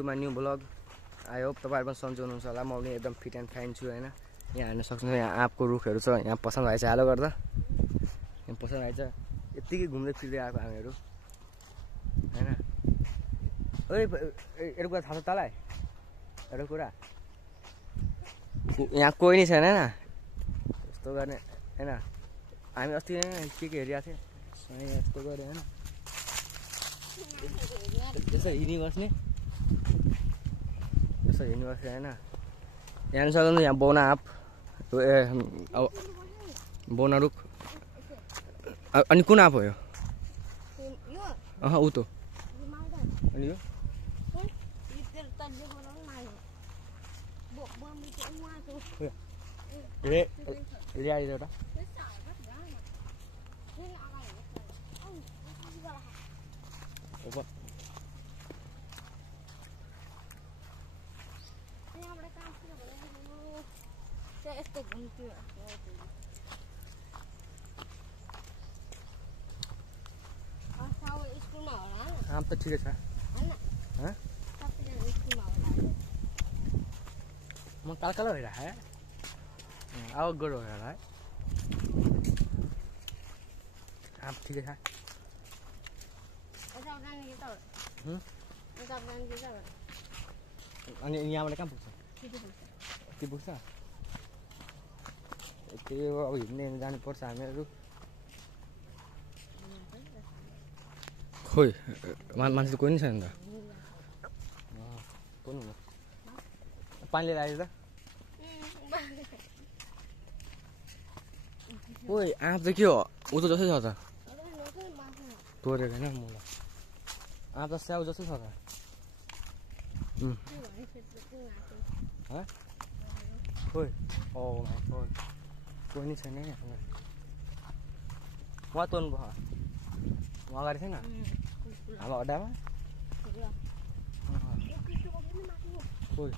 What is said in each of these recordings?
To my new blog. I hope तपाईँहरू पनि सन्चो हुनुहुन्छ होला। म पनि एकदम फिट एन्ड फाइन छु होइन। यहाँ हेर्न सक्नुहुन्छ यहाँ आँपको रुखहरू छ। यहाँ पसन्द भएछ हालो गर्दा यहाँ पसन्द भएछ यत्तिकै घुम्दै फिर्दै आएको हामीहरू होइन। एउटा कुरा थाहा छ तँलाई? एउटा कुरा यहाँ कोही नै छैन होइन यस्तो गर्ने होइन। हामी अस्ति के हेरिरहेको थियौँ यस्तो गऱ्यो होइन। यसो हिँडिबस्ने यसो हिँड्नुपर्छ होइन। यहाँ सक्नु यहाँ बौना आँप अब बौना रुख। अनि कुन आँप हो यो? ऊ त अनि यो ल्याइदियो एउटा आम त ठिकै छ। म काल भइरहेको है अब गरो होला है। आम ठिकै छ। अनि यहाँबाट कहाँ पुग्छ? के पुग्छ? त्यो अब हिँड्ने जानुपर्छ हामीहरू। खोइ मान्छे त कोही नि छैन त। पानी लिएर आयो त। ओइ आँप त के हो? ऊ त जस्तै छ त तोडेको होइन मलाई। आँप त स्याउ जस्तै छ त। खोइ कोही नि छैन उहाँ तोड्नु भयो। उहाँ अगाडि छैन हाम्रो अड्डामा। खोइ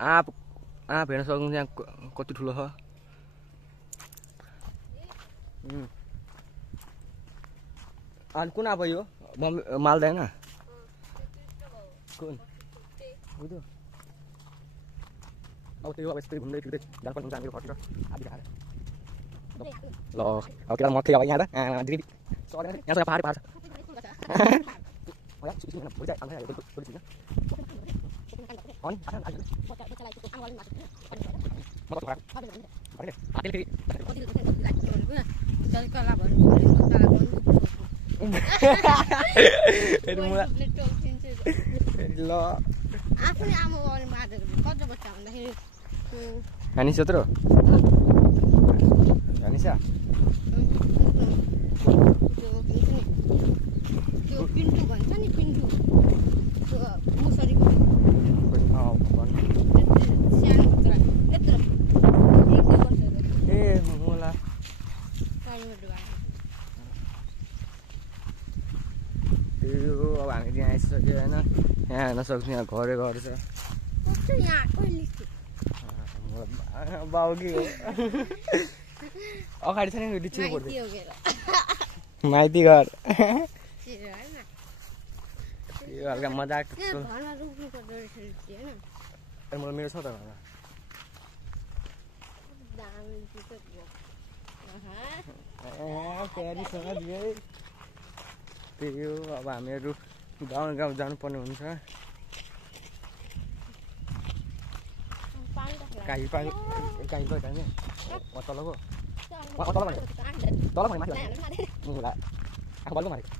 आँप हेर्न सक्नुहुन्छ यहाँ कति ठुलो छ। अनि कुन आँप यो? मालदा होइन कुन? अब त्यो अब यस्तै घुम्दै फिर्दै जानुपर्ने हुन्छ हामीहरू घरतिर आदि खाएर। ल अब केटा मथे अब यहाँ त दिदी यहाँ छ पाहाड छ। ल हानिस यत्रो हानिस पिन्टु भन्छ नि पिन्टु मुसरीको ए मोला त्यो अब हामी त्यहाँ आइसक्यो होइन। यहाँ हेर्न सक्छौँ यहाँ घर छ। बाउ के हो अगाडि छैन लिचीको पर्छ माइती घर। यो हल्का मजाक मलाई मेरो छ त घरमा। त्यही हो अब हामीहरू गाउँ जानुपर्ने हुन्छ। काहीँ तलको तल भने माथि आफू बल्ल मारेको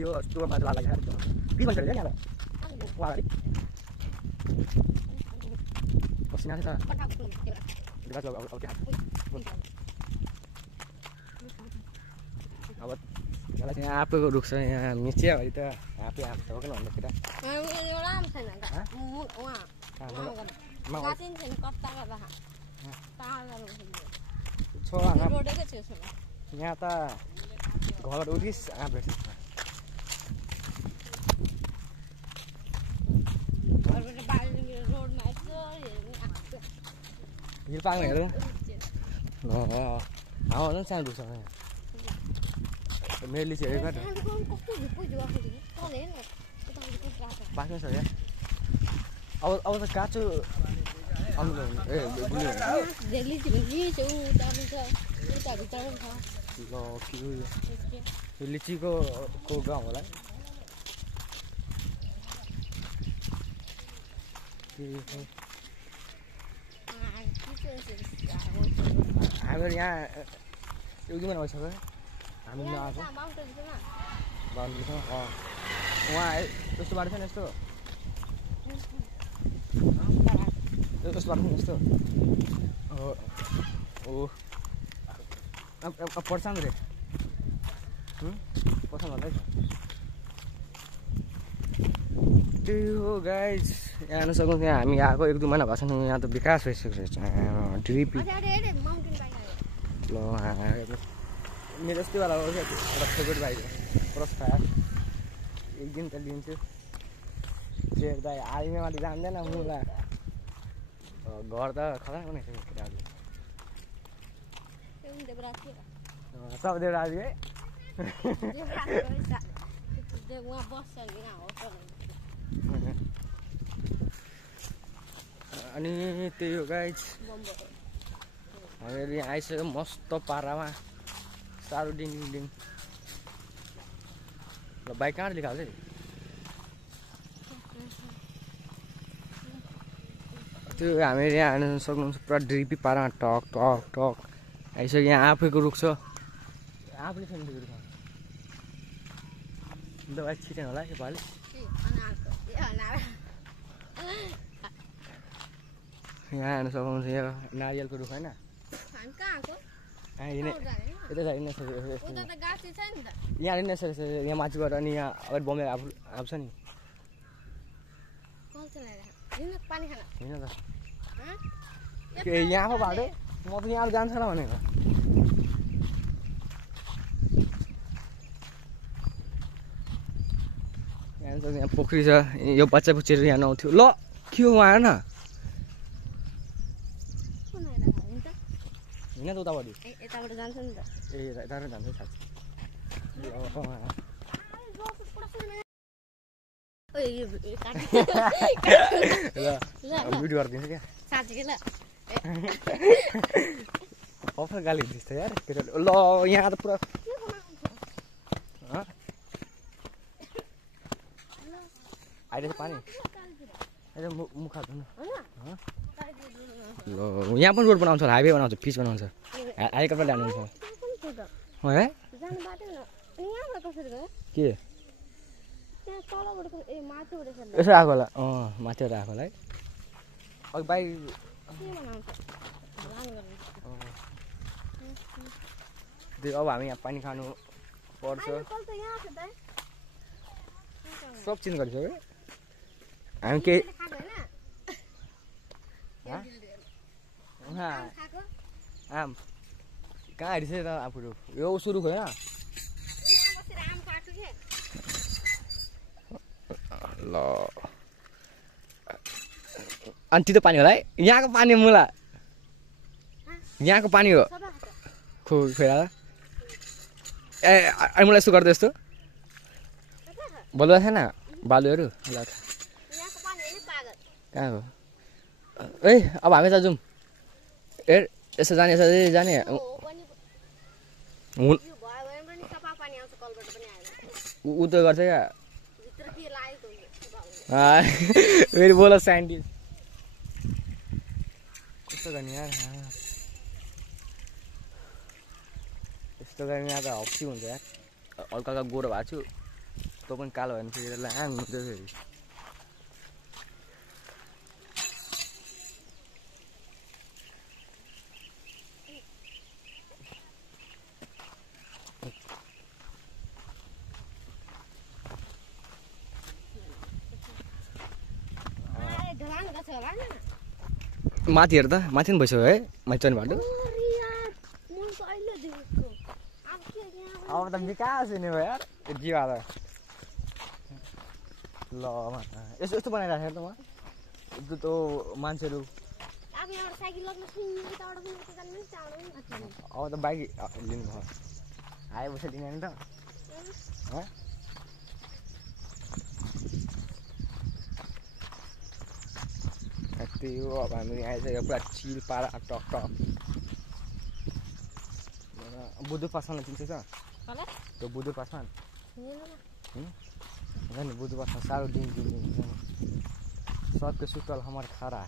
यो स्टोरमा लाग्यो के भन्छ यहाँ अगाडि पसिना छ। अब यहाँ आँपको रुख छ यहाँ मिचिया भरि त आँपै आँप छ किन भन्नु केटा यहाँ त घर उठिस आँप भेट्छ। हिल पाक्नु हेरौँ सानो रुख छ मेरो लिची हेरेको त कस्तो झुप्पो जुवा खोजेको तल हेर्न यतापट्टि कस्तो रातो बाँच्नु छ क्या अब त काँचो आउनु त हुनु ए गुलियो लिची पनि छ उता पनि छ उता भित्र पनि छ ल के हो यो लिचीको गाउँ होला हामीहरू यहाँ एक दुई महिना भइसक्यो हामी नआएको बाउन्ड्रीसँग उहाँ यस्तो बाटो छ नि यस्तो यस्तो बाटो छ नि यस्तो ओ पर्छ नि रे पर्छ भन्दै त्यही हो गाइज यहाँ आउनु सक्नु त्यहाँ हामी आएको एक दुई महिना भएको छैन यहाँ त विकास भइसकेको रहेछ ड्रिपी ल मेरो यस्तैवाला हो क्या एउटा फेभरेट बाइक हो क्रस फायर एक दिन त लिन्छु त्यो त आर्मीमा मात्रै जान्दैन मुला घर त खतरा बनाइसक्यो केटाहरूले सब देवराज है अनि त्यही हो गाइज हामीहरू यहाँ आइसक्यो मस्त पारामा साह्रो डिङ डिङ ल बाइक कहाँ लिखाल्छ नि त्यो हामीहरू यहाँ हाल्नु सक्नुहुन्छ पुरा ड्रिपी पारामा टक टक टक आइसक्यो यहाँ आफैको रुख छ आफूले छैन त्यो रुखमा दबाई छिटेन होला योपालि यहाँ हेर्नु सक्नुहुन्छ यो नारियलको रुख होइन यता छ यहाँ हेर्न यहाँ माथिबाट अनि यहाँ अगाडि बम्बे आउँछ नि होइन त यहाँ पो बाटो म त यहाँ जान्छ होला भनेको यहाँ पोखरी छ यो बच्चा बुच्चीहरू यहाँ नआउँथ्यो ल के हो उहाँ हेर्न होइन त उतापट्टि यताबाट जान्छ नि त ए यताबाट जान्छ साँच्ची भिडियो गरिदिन्छु क्या साँच्चीकै ल अफर गाली दिन्छ यार केटाले ल यहाँ त पुरा आइरहेछ पानी अहिले मुखा धुनु ल यहाँ पनि रोड बनाउँछ हाइवे बनाउँछ पिच बनाउँछ हेलिकप्टर ल्याउनुहुन्छ है के यसो आएको होला माथिबाट आएको होला है अघि बाइक अब हामी यहाँ पानी खानु पर्छ सब चेन्ज गरिसक्यो हामी केही आम कहाँ हेरिस त आफूहरू यो सुरु होइन ल अनि तितो पानी होला है यहाँको पानी मुला यहाँको पानी हो खो फेर ए अनि मलाई यस्तो गर्दै यस्तो बलुवा छैन बालुहरू ल कहाँ हो ए अब हामी त जाउँ ए यसो जाने यसरी जाने ऊ त गर्छ क्या फेरि बोल साइन्टिस्ट कस्तो गर्ने यार यस्तो गर्ने यहाँ त हप्सी हुन्छ यार हल्का हल्का गोरो भएको छु तँ पनि कालो भयो भने फेरि ल्याङ हुन्छ फेरि माथि हेर त माथि पनि भइसक्यो है माथि चढ्ने बाटो अब त विकास हुने भयो यार जीवा त ल यस्तो यस्तो बनाइराखेको त म त्यो मान्छेहरू अब त बाइक लिनु भयो आएपछि लिने नि त त्यही हो अब हामी आइसक्यो पुरा चिल पारा टक टक बुद्धु पासवान चिन्छ त त्यो बुद्धु पासवान नि बुद्धु पासवान सारो दिन हुन्छ नि सबके सुतल हमर खरा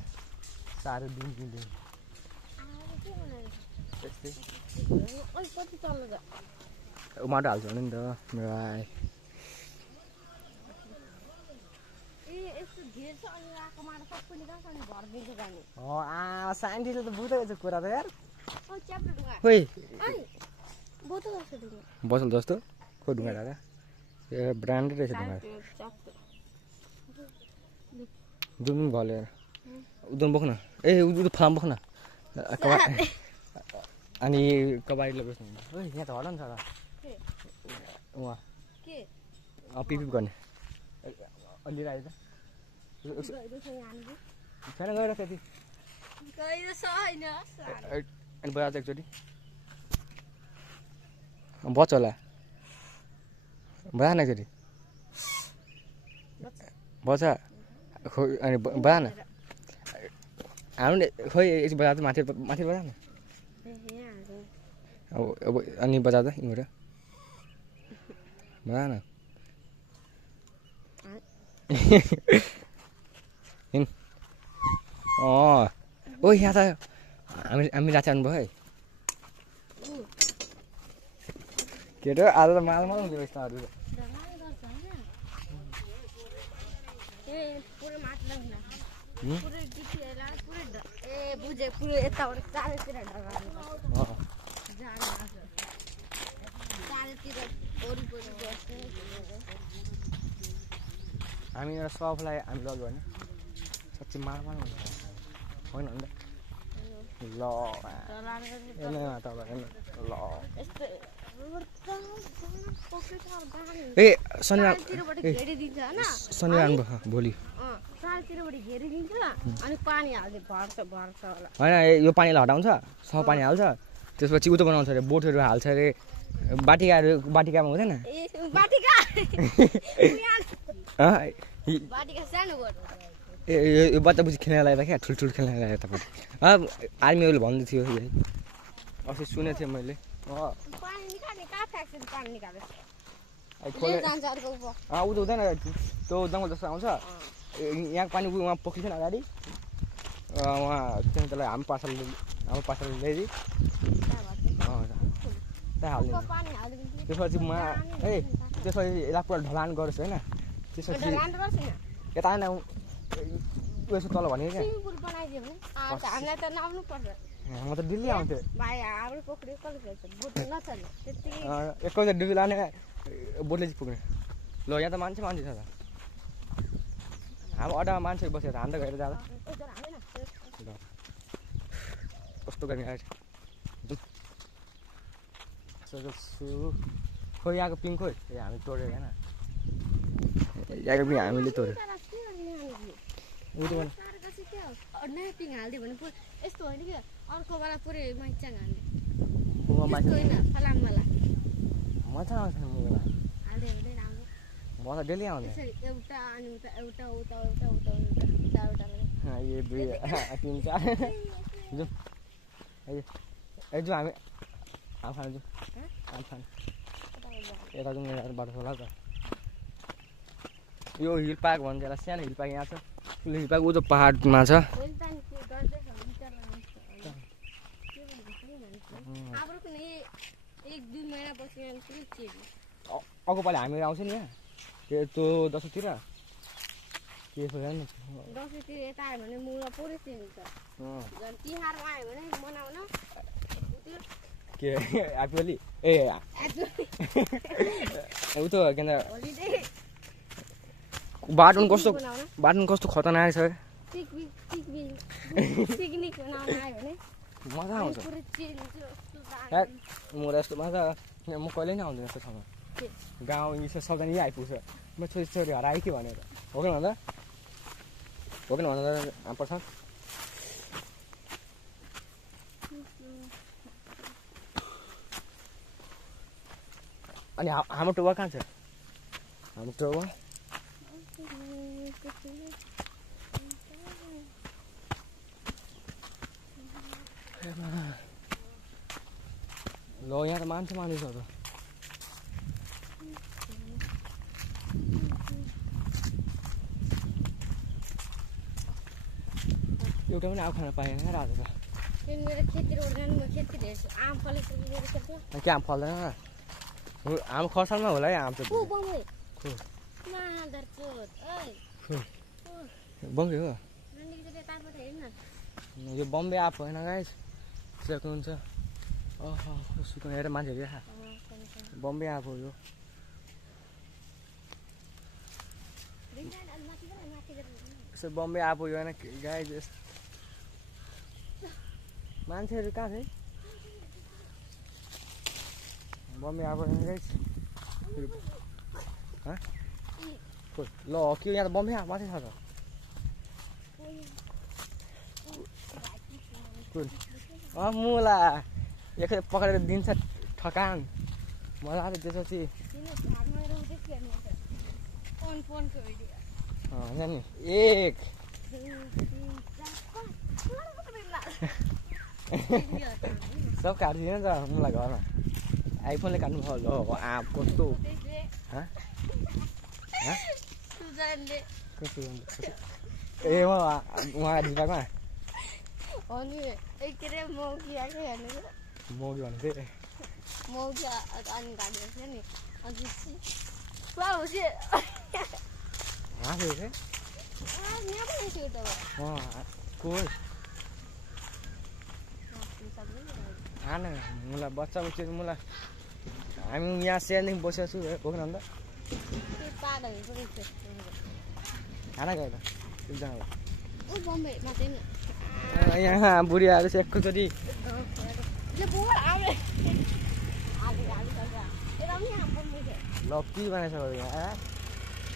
सारो दिन त्यस्तै माटो हाल्छ भने नि त मेरो आए साइन्टिस्टले त बुझ्दैछ कुरा त यार खोइ बोतल जस्तो खोइ ढुङ्गा ढाका ए ब्रान्डेड रहेछ ढुङ्गा जुन भयो उदन बोक्न ए उदन फार्म बोक्न अनि कबाडीले बस्नु यहाँ त हल्ला नि छ त उहाँ पिप गर्ने अलि आयो त छैन गएर त्यति अनि बजार एकचोटि बच्छ होला बजा न एकचोटि बच्छ खोइ अनि बजा न हाम्रो खोइ एकचोटि बजार त माथि बजा न अब अनि बजार त यहीँबाट बजा न ओ यहाँ त हामी राति आउनुभयो है के अरे आज त माल हुन्छ यस्ताहरू हामी एउटा सबलाई हामी लग्यो भने साँच्चै माल हुन्छ होइन अन्त ल ल ए शनिबार भोलि होइन यो पानीलाई हटाउँछ सब पानी हाल्छ त्यसपछि उतो बनाउँछ अरे बोटहरू हाल्छ अरे बाटिकामा हुँदैन ए यो बच्चा बुझी खेल्न लाग्दा क्या ठुल्ठुलो खेल्न लाग्दा यतापट्टि आर्मीहरूले भन्दै थियो यही अस्ति सुनेको थिएँ मैले ऊ त हुँदैन त्यो जङ्गल जस्तो आउँछ यहाँको पानी उहाँ पोखरी छैन अगाडि उहाँ त्यसलाई हाम्रो पार्सल ल्याइदिए त्यहाँ हालिदिनु त्यसपछि त्यसपछि यसलाई पुरा ढलान गरोस् होइन त्यसपछि यता आएन उयसो तल भनेको क्या म त दिल्ली आउँथेँ एकैचोटि डुबी लाने बोटले चाहिँ पुग्ने ल यहाँ त मान्छे छ त हाम्रो अड्डामा मान्छे बसेर हामी त गएर जाँदा कस्तो गर्ने आएछ खोइ यहाँको पिङ खोइ हामी तोडेर होइन यहाँको पिङ हामीले तोड्यो पिङ हालिदियो भने यस्तो होइन कि अर्को बेला पुरै मैचाङ हाल्ने मजा आउँछ मुला हालिदियो भने राम्रो म त डेली आउँदैन एउटा अनि उता उता ए 2 3 4 जाउँ ए जाउँ हामी आम खानु जाउँ आम खानु यता जाउँ बाटो होला त यो हिल पार्क भन्छ यसलाई सानो हिल पार्क यहाँ छ हिल पार्क ऊ त पहाडमा छ अर्को पालि हामी आउँछ नि यहाँ त्यो दसैँतिर के दसैँतिर यता आयो भने मुला पुरै चिन्छ तिहारमा आयो भने मनाउन के ह्याप्पी होली ए ऊ त के बाटो कस्तो खतरनाक छ पिकनिक बनाउन आयो भने मजा आउँछ म यस्तो मजा म कहिले नै आउँदैन यस्तो ठाउँमा गाउँ यी सबजना यहीँ आइपुग्छ म छोरी हराएँ कि भनेर हो कि भन्दा पर्छ अनि हाम्रो टोबा कहाँ छ हाम्रो टोबा ल यहाँ त मान्छे छ त एउटा पनि आऊ खान पाएन आज त मेरो खेती रोड्दैन म खेती हेर्छु आम फलेको मेरो खेती के आम फल्दैन आम खर्सालमा होला है आम त बम्बे हो यो बम्बे आप होइन गाइस सक्नुहुन्छ ओहो सुक्नु हेरेर मान्छेहरू खा बम्बे आप हो यो यसो बम्बे आप हो यो होइन गाइस मान्छेहरू कहाँ छ है बम्बे आप होइन गाइस ल के यहाँ त बम्बे आप माथि छ त मुला एकखेप पक्रेर दिन्छ ठकान मजा आएको त्यसपछि नि एक सब काटिदिनु नि त मुला घरमा आइफोनले काट्नु भयो ल आँप कस्तो ए उहाँ दिपाकमा मौगी भन्थे मौगी अनि गाडी नि अनि मुला बच्चा उच्च मुला हामी यहाँ सेयरदेखि बसेको छु बोक्न अन्त खाना गयो त एकजनालाई यहाँ बुढियाहरू चाहिँ एकैचोटि ल के बनाएछ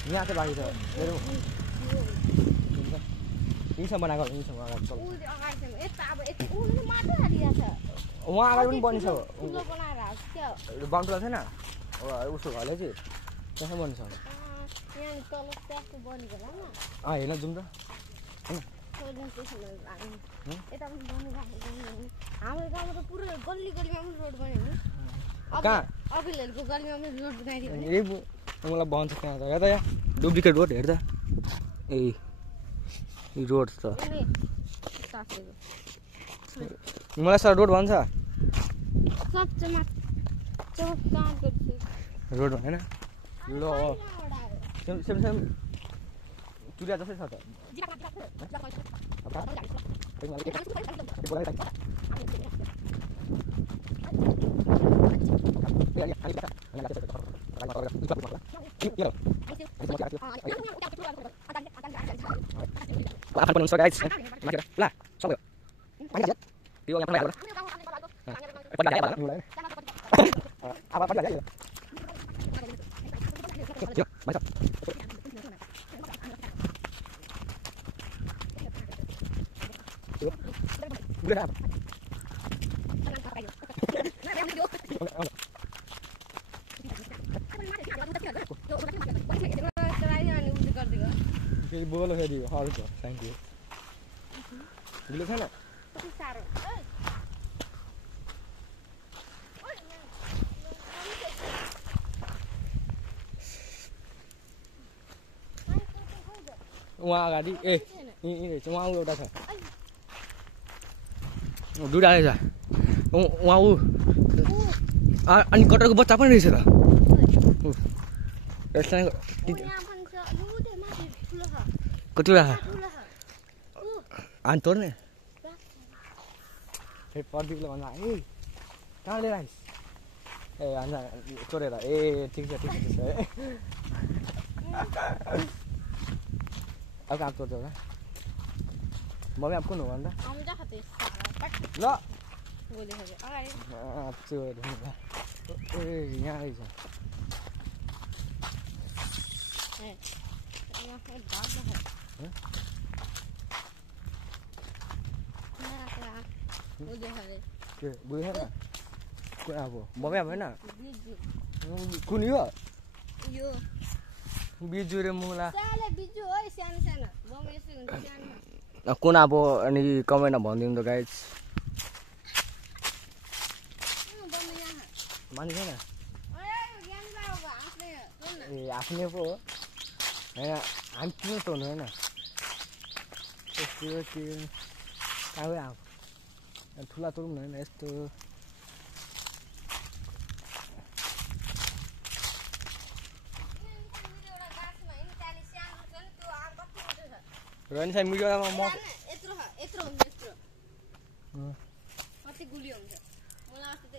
यहाँ चाहिँ बाँकी छ मेरो यहीँसम्म बनाएको यहीँसम्म अगाडि चल्छ उहाँ अगाडि पनि बनिन्छ बन्टुला छैन उसको घरले चाहिँ त्यसमा बनिन्छ हेर्न जाउँ त हाम्रो गाउँमा त पुरो गल्ली गल्लीमा पनि रोड बन्यो नि कहाँ अघिल्लोहरूको गल्लीमा पनि रोड बनाइदियो मलाई भन्छ त्यहाँ त हेर्दा यहाँ डुप्लिकेट रोड हेर्दा ए रोड त मलाई सर रोड भन्छ रोड होइन ल सेम चुरिया जस्तै छ त बोलो फेरि हल्छ थ्याङ्क यू ढिलो छैन उहाँ अगाडि ए रहेछ उहाँ एउटा छ दुइटा रहेछ उहाँ ऊ अनि कटरको बच्चा पनि रहेछ त कतिवटा अनि तोड्ने फेरि प्रदीपले भन्दा ए कहाँ लिएर आइस ए अन्त तोडेर ए ठिक छ है अब कहाँ तोड्छ होला मम्मी अब कुन हो भन्दा ल ए यहाँ रहेछ के बुझेन अब मम्मी अब होइन कुन यो यो बिजु र मुला साले बिजु हो सानो सानो बम यसो हुन्छ सानो कुन अब अनि कमेन्टमा भनिदिनु त गाइस बम यहाँ मान्छे छैन अरे ज्ञान बाबु आफ्नै हो न ए आफ्नै पो हो हैन हामी किन तोड्नु हैन यस्तो के आऊ आऊ ठुला तोड्नु हैन यस्तो रनिसा मिडियोमा म यत्रो हुन्छ यत्रो कति गुलियो हुन्छ मलाई अस्ति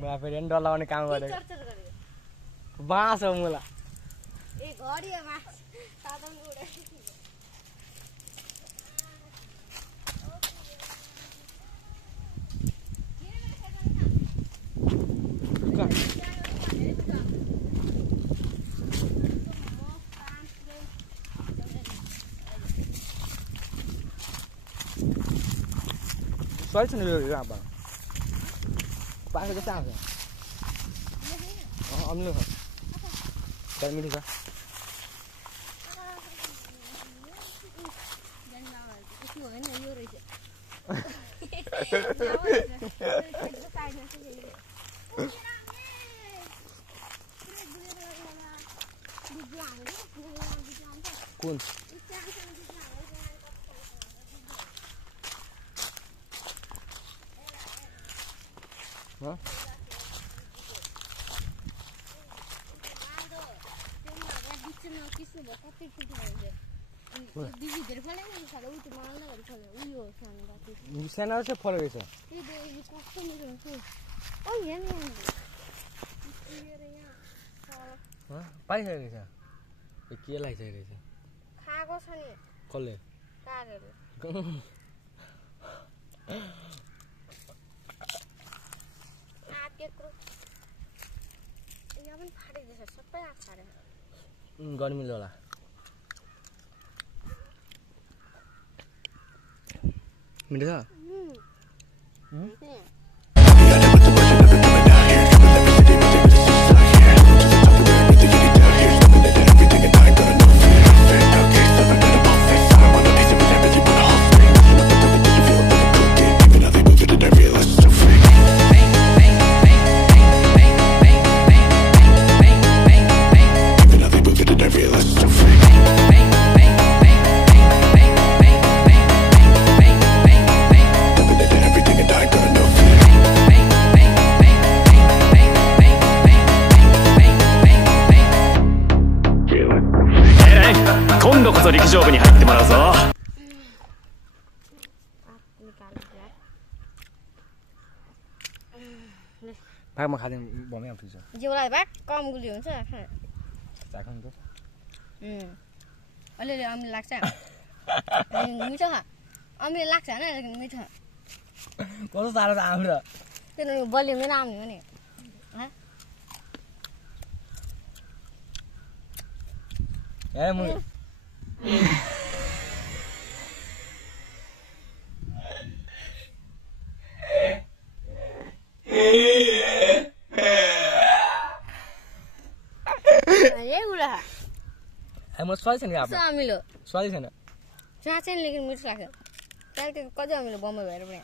मलाई फेरि डर लगाउने काम गरेको चर्चर गरेको बाँस हो मुला ए घडी हो मास साधन उडे Soal sini dulu apa? Pak kerja apa? Oh, ambil kan? Kayak ini kah? Kun. Hah? सानो चाहिँ फरक रहेछ पाइसकेको छ के लागिसकेको छ खाएको छ नि कसले कागहरू यहाँ पनि फाटिदिएछ सबै आँख फाटेर गर्मीले होला मिठो छ भागमा खाँदैन बमै आउँछ जिउलाई भाग कम गुली हुन्छ चाख्नु त अलिअलि अमिलो लाग्छ मिठो खा अमिलो लाग्छ होइन लेकिन मिठो कस्तो साह्रो छ हाम्रो किनभने बलियो मेरो आउने हो नि ए म म स्वाद छैन आफ्नो अमिलो स्वादै छैन स्वाद छैन लेकिन मिठो लाग्छ त्यहाँदेखि कति अमिलो बम्बई भएर पनि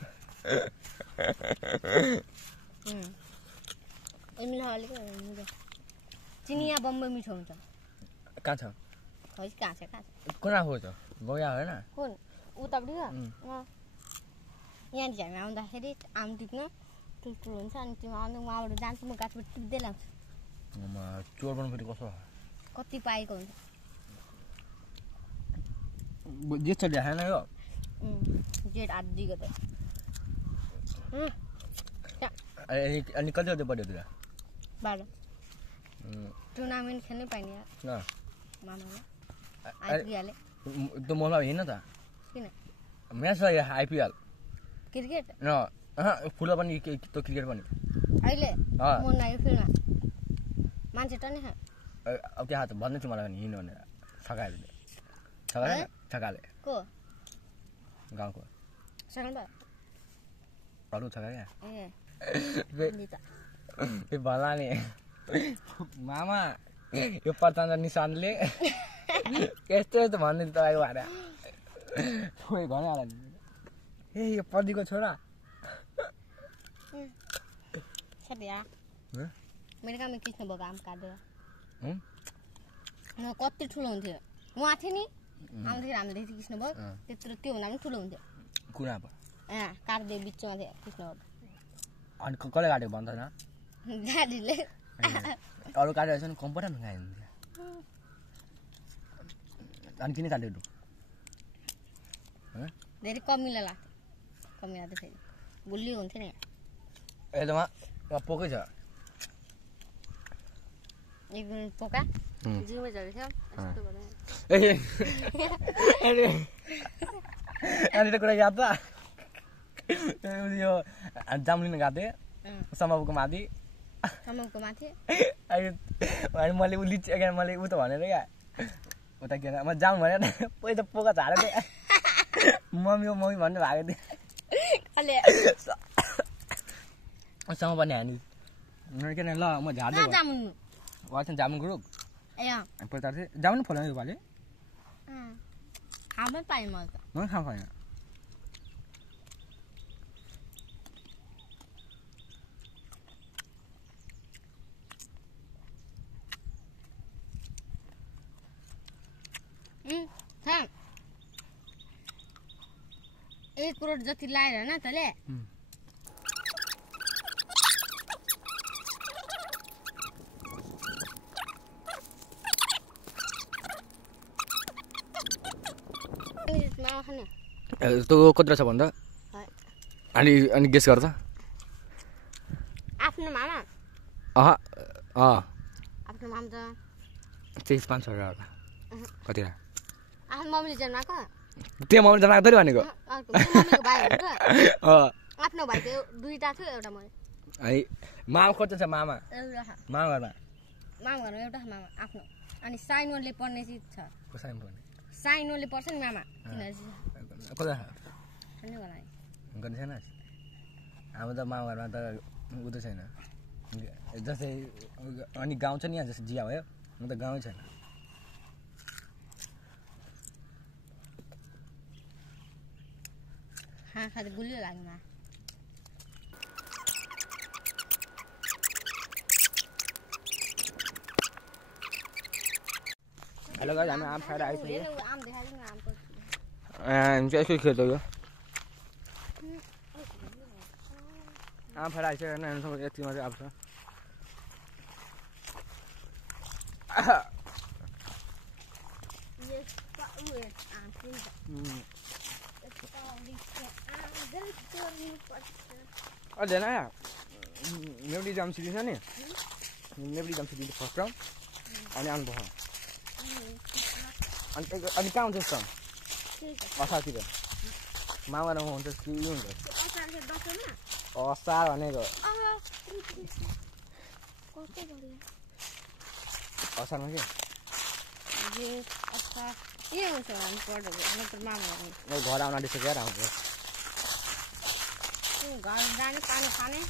अमिलो अलिक मिठो चिनिया बम्बई मिठो हुन्छ कहाँ छ है कहाँ छ कुन आएको त गया होइन कुन उतापट्टि यहाँदेखि हामी आउँदाखेरि आम टिप्न ठुल्ठुलो हुन्छ अनि त्यो आउँदा उहाँबाट जान्छु म गाछबाट टिप्दै लाग्छु चोर पनि फेरि कसो कति पाएको हुन्छ जेठ छ देखाएन यो जेठ आदिको त अनि कति कति पढ्यो त्यो 12 टुर्नामेन्ट खेल्नै पाइने मामाले आइपिएल त मलाई हेर्न त किन म्याच छ आइपिएल क्रिकेट फुटबल पनि त्यो क्रिकेट पनि अहिले मन लाग्यो फिल्डमा मान्छे टन्ने खा अब त्यहाँ त भन्दै छु मलाई हिँड्नु भनेर छकाले को गाउँको सकल बा अरू छका क्या ए भला नि मामा यो प्रचण्ड निशानले यस्तो भन्दै तपाईँको भएर खोइ भनिहाल्यो नि ए यो पदिको छोरा मेरो काममा कृष्ण भएको आम काटेर न कति ठुलो हुन्थ्यो म आएको थिएँ नि आउँदाखेरि हामीले देख्थ्यो कृष्ण भोग त्यत्रो त्यो हुँदा पनि ठुलो हुन्थ्यो कुना काट्दै बिचमा थियो कृष्ण भोग अनि कसले काटेको भन्दैन दादीले अरू काटेको छ नि कम्पटर खाइदिन्थ्यो अनि किन काटेको धेरै कमिला लाग्थ्यो कमिला त फेरि गुलियो हुन्थ्यो नि एकदम पोकै छ एक दिन पोका जिउमै झरेको अनि त कुरा याद त यो जाम लिन गएको थिएँ समाको माथि अनि मैले मैले उ त भनेर क्या उता के म जाउँ भनेर पहिला त पोका झारेको थिएँ मम्मी भन्नु भएको थिएँ सम पनि हानी किन ल म झार्दै वासन जामुनको रुख पहिला थिएँ जामुन फल्यो यो पालि खामै पाएँ म त खाम खाएन एक करोड जति लाएर होइन तैँले तँ कति छ भन्दा अनि गेस गर त आफ्नो मामा आफ्नो मामा त त्यही 500 होला कति आफ्नो मम्मीले जन्माएको त्यो मम्मीले जन्माएको थोरै भनेको आफ्नो भाइ त दुईटा थियो एउटा मैले अनि मामा कति छ मामा घरमा एउटा मामा आफ्नो अनि साइनोले पढ्ने चाहिँ छ कसरी पढ्ने साइनोले पढ्छ नि मामा कता गर्ने छैन हाम्रो त मामा घरमा त उ त छैन जस्तै अनि गाउँ छ नि यहाँ जस्तै जिया भयो म त गाउँै छैन खाँदा गुलियो लाग्नु हेलो गाइस हामी आम खाएर आइसक्यो आम देखाइदिनु न आमको हामी चाहिँ यसो खेल्छ यो आम खाएर आइसक्यो होइन हामीसँग यतिमा चाहिँ आउँछ अझै ना नेउली जाम सिडिन्छ नि नेउली जाम सिडिन्छ फर्स्ट राउन्ड अनि आउनु पर्छ अनि कहाँ हुन्छ यस्तो असारतिर मामा हुन्छ कि हुन्छ असार भनेको असारमा के घर आउन आँटिसक्यो यार हाम्रो घर जाने पानी खाने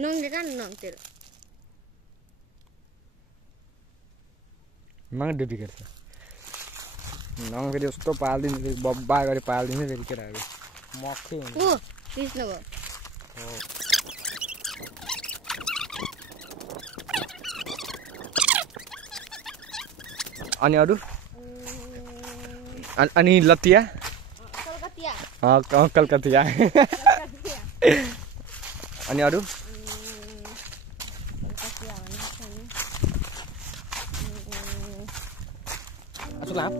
नङले कहाँ नङ तेरो नङ डुप्लिकेट छ नङ फेरि यस्तो पालिदिन्छ बब्बा गरी पालिदिन्छ फेरि केटाहरू मक्खै हुन्छ कृष्ण भयो अनि अरू अनि लतिया कलकतिया अनि अरू Laat.